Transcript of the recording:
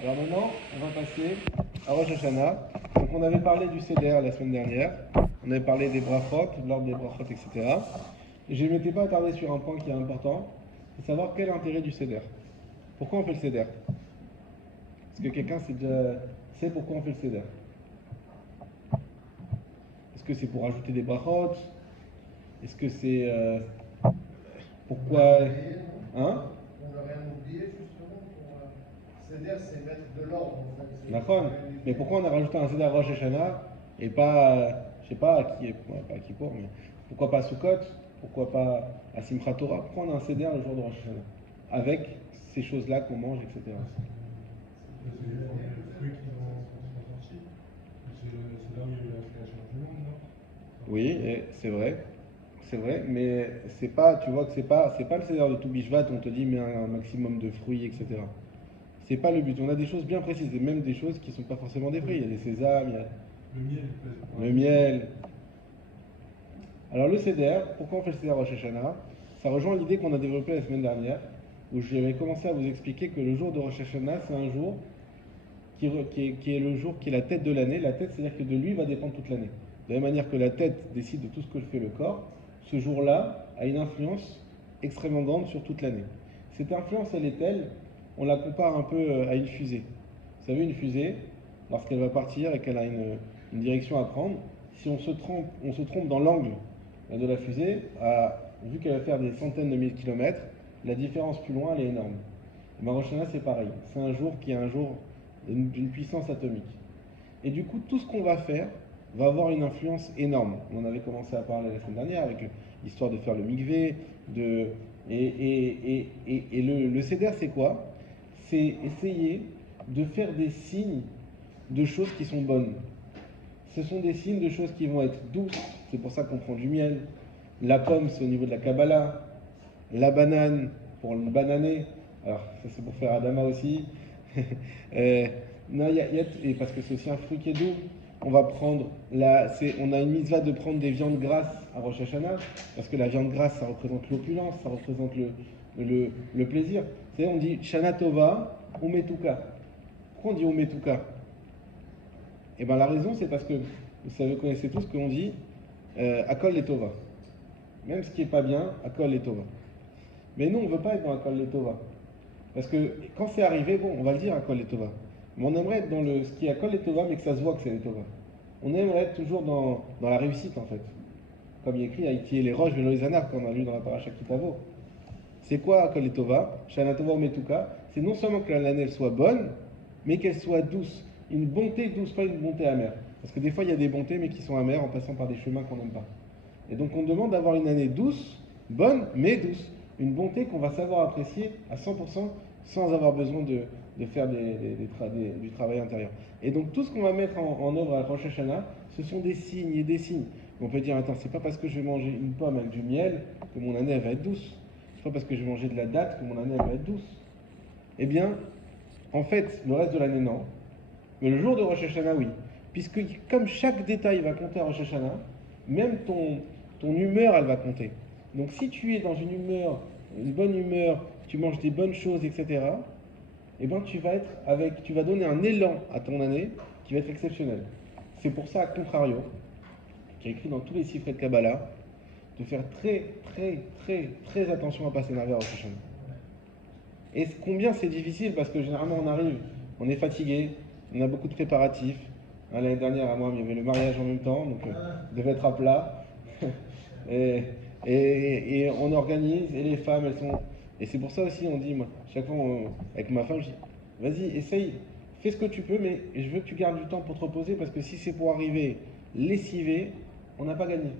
Alors maintenant, on va passer à Rosh Hashanah. Donc on avait parlé du Seder la semaine dernière. On avait parlé des brachot, de l'ordre des brachot, etc. Et je ne m'étais pas attardé sur un point qui est important, c'est savoir quel est l'intérêt du Seder. Pourquoi on fait le Seder? Est-ce que quelqu'un sait pourquoi on fait le Seder? Est-ce que c'est pour ajouter des brachot? Est-ce que c'est pourquoi? Hein? On n'a rien oublié justement pour c'est-à-dire c'est mettre de l'ordre en fait. D'accord. Mais pourquoi on a rajouté un Seder à Rosh Hashanah et pas, je sais pas, pas à Kippour, mais pourquoi pas à Sukkot? Pourquoi pas à Simchat Torah? Pourquoi on a un Seder le jour de Rosh Hashanah? Avec ces choses-là qu'on mange, etc. C'est les fruits qui sont sortis. C'est là où il y a eu la création du monde, non? Oui, c'est vrai, mais c'est pas, tu vois que c'est pas le Seder de tout Bishvat, on te dit mais un maximum de fruits, etc. C'est pas le but. On a des choses bien précises, et même des choses qui sont pas forcément des fruits. Il y a des sésames, il y a Le miel, le miel. Alors le Seder, pourquoi on fait le Seder Rosh Hashanah? Ça rejoint l'idée qu'on a développée la semaine dernière, où j'avais commencé à vous expliquer que le jour de Rosh Hashanah, c'est un jour qui est le jour qui est la tête de l'année. La tête, c'est-à-dire que de lui va dépendre toute l'année. De la même manière que la tête décide de tout ce que fait le corps, ce jour-là a une influence extrêmement grande sur toute l'année. Cette influence, elle est telle, on la compare un peu à une fusée. Vous savez, une fusée, lorsqu'elle va partir et qu'elle a une direction à prendre, si on se trompe dans l'angle de la fusée, vu qu'elle va faire des centaines de milliers de kilomètres, la différence plus loin, elle est énorme. Et ben, Rosh Hashanah, c'est pareil. C'est un jour qui est un jour d'une puissance atomique. Et du coup, tout ce qu'on va faire va avoir une influence énorme. On en avait commencé à parler la semaine dernière avec l'histoire de faire le mikvé. Et le Seder, c'est quoi? C'est essayer de faire des signes de choses qui sont bonnes. Ce sont des signes de choses qui vont être douces. C'est pour ça qu'on prend du miel. La pomme, c'est au niveau de la Kabbalah. La banane, pour le bananer. Alors, ça c'est pour faire Adama aussi. Euh, non, et parce que c'est aussi un fruit qui est doux. On va prendre on a une mitzvah de prendre des viandes grasses à Rosh Hashanah, parce que la viande grasse, ça représente l'opulence, ça représente le plaisir. Vous savez, on dit Shana Tova, Umetuka. Pourquoi on dit Umetuka? Et bien la raison, c'est parce que vous connaissez tous qu'on dit Akol et Tova. Même ce qui n'est pas bien, Akol et Tova. Mais nous, on ne veut pas être dans Akol et Tova. Parce que quand c'est arrivé, bon, on va le dire Akol et Tova. Mais on aimerait être dans ce qui est Akol et Tova, mais que ça se voit que c'est les Tova. On aimerait être toujours dans la réussite, en fait. Comme il est écrit, Haïti et les roches, Vélo et Zanar, qu'on a lu dans la paracha Kitavo. C'est quoi Akol et Tova? Shana Tova ou Metuka? C'est non seulement que l'année elle soit bonne, mais qu'elle soit douce. Une bonté douce, pas une bonté amère. Parce que des fois, il y a des bontés, mais qui sont amères en passant par des chemins qu'on n'aime pas. Et donc, on demande d'avoir une année douce, bonne, mais douce. Une bonté qu'on va savoir apprécier à 100% sans avoir besoin de faire du travail intérieur. Et donc, tout ce qu'on va mettre en œuvre à Rosh Hashanah, ce sont des signes et des signes. On peut dire, attends, c'est pas parce que je vais manger une pomme avec du miel que mon année elle va être douce. C'est pas parce que je vais manger de la date que mon année elle va être douce. Eh bien, en fait, le reste de l'année, non. Mais le jour de Rosh Hashanah, oui. Puisque comme chaque détail va compter à Rosh Hashanah, même ton humeur, elle va compter. Donc si tu es dans une bonne humeur, tu manges des bonnes choses, etc., eh ben tu vas donner un élan à ton année qui va être exceptionnel. C'est pour ça, à contrario, qui est écrit dans tous les chiffres de Kabbalah, de faire très, très, très, très attention à ne pas s'énerver à Rosh Hashanah. Et combien c'est difficile parce que généralement on arrive, on est fatigué, on a beaucoup de préparatifs. L'année dernière, à moi, il y avait le mariage en même temps, donc je devais être à plat. et, et on organise, et les femmes, elles sont. Et c'est pour ça aussi, on dit, moi, chaque fois, avec ma femme, je dis, vas-y, essaye, fais ce que tu peux, mais je veux que tu gardes du temps pour te reposer parce que si c'est pour arriver lessivé, on n'a pas gagné.